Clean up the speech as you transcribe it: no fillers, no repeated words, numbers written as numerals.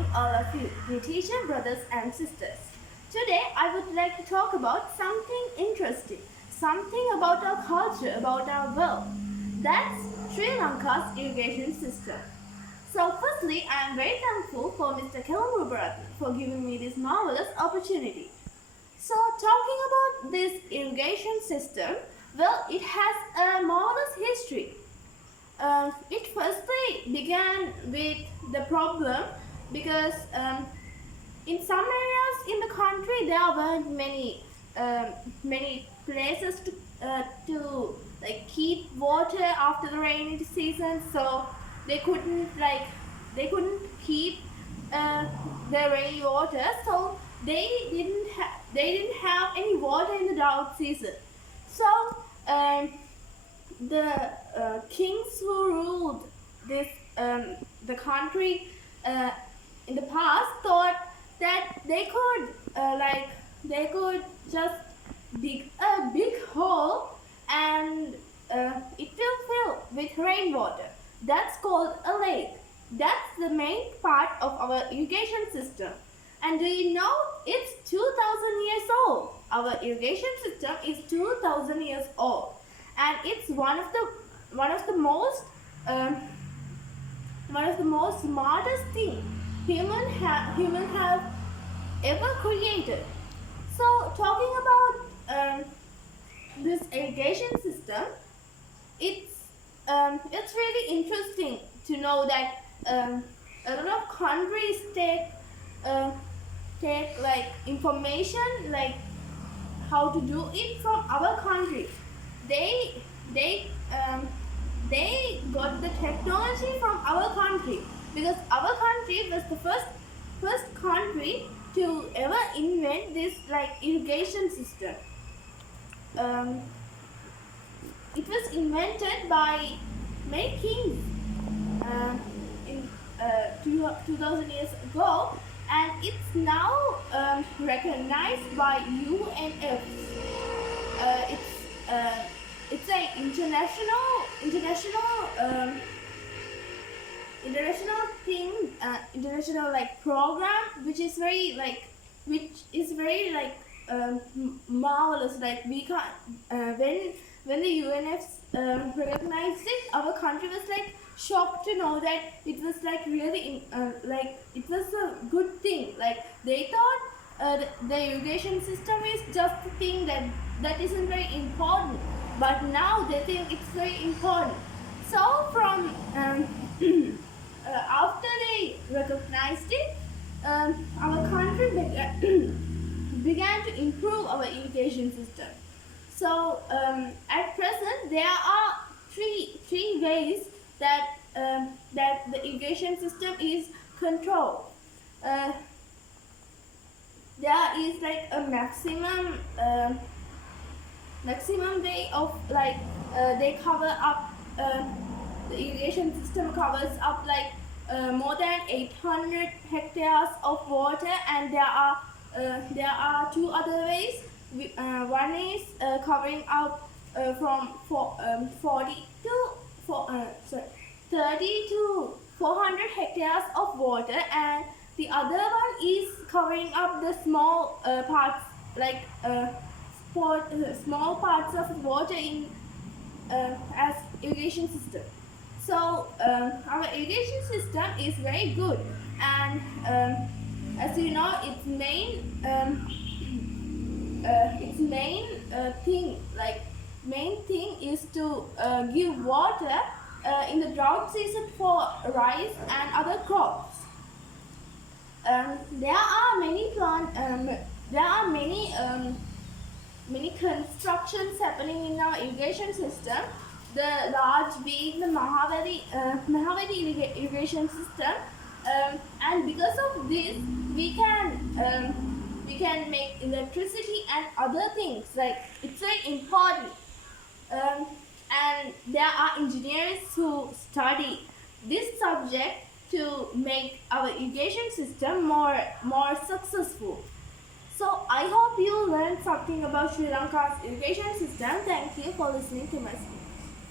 morning, all of you, dear teacher, brothers and sisters. Today, I would like to talk about something interesting, something about our culture, about our world. That's Sri Lanka's irrigation system. So, firstly, I am very thankful for Mr. Kellamurbaratne for giving me this marvelous opportunity. So, talking about this irrigation system, well, it has a marvelous history. It firstly began with the problem because in some areas in the country there weren't many places to like keep water after the rainy season, so they couldn't keep the rainy water, so they didn't have any water in the drought season. So the kings who ruled this the country in the past thought that they could just dig a big hole and it will fill with rainwater. That's called a lake. That's the main part of our irrigation system. And do you know it's 2,000 years old? Our irrigation system is 2,000 years old. And it's one of the most smartest thing human have ever created. So talking about this irrigation system, it's really interesting to know that a lot of countries take like information like how to do it from our country. They got the technology from our country because our country was the first country to ever invent this like irrigation system. It was invented by many kings in 2,000 years ago, and it's now recognized by UNF. It's an international like program which is very marvelous. Like we can't when the UNF recognized it, our country was like shocked to know that it was like really it was a good thing. Like they thought the irrigation system is just a thing that isn't very important, but now they think it's very important. So from after they recognized it, our country began to improve our irrigation system. So at present there are three ways that the irrigation system is controlled. There is like a maximum way of like they cover up the irrigation system covers up like more than 800 hectares of water, and there are two other ways. One is covering up from 30 to 400 hectares of water, and the other one is covering up the small parts like small parts of water in as irrigation system. So our irrigation system is very good, and as you know, its main thing is to give water in the drought season for rice and other crops. There are many constructions happening in our irrigation system. The large being the Mahavedi irrigation system, and because of this we can make electricity and other things. Like it's very important, and there are engineers who study this subject to make our irrigation system more successful. So I hope you learned something about Sri Lanka's irrigation system. Thank you for listening to my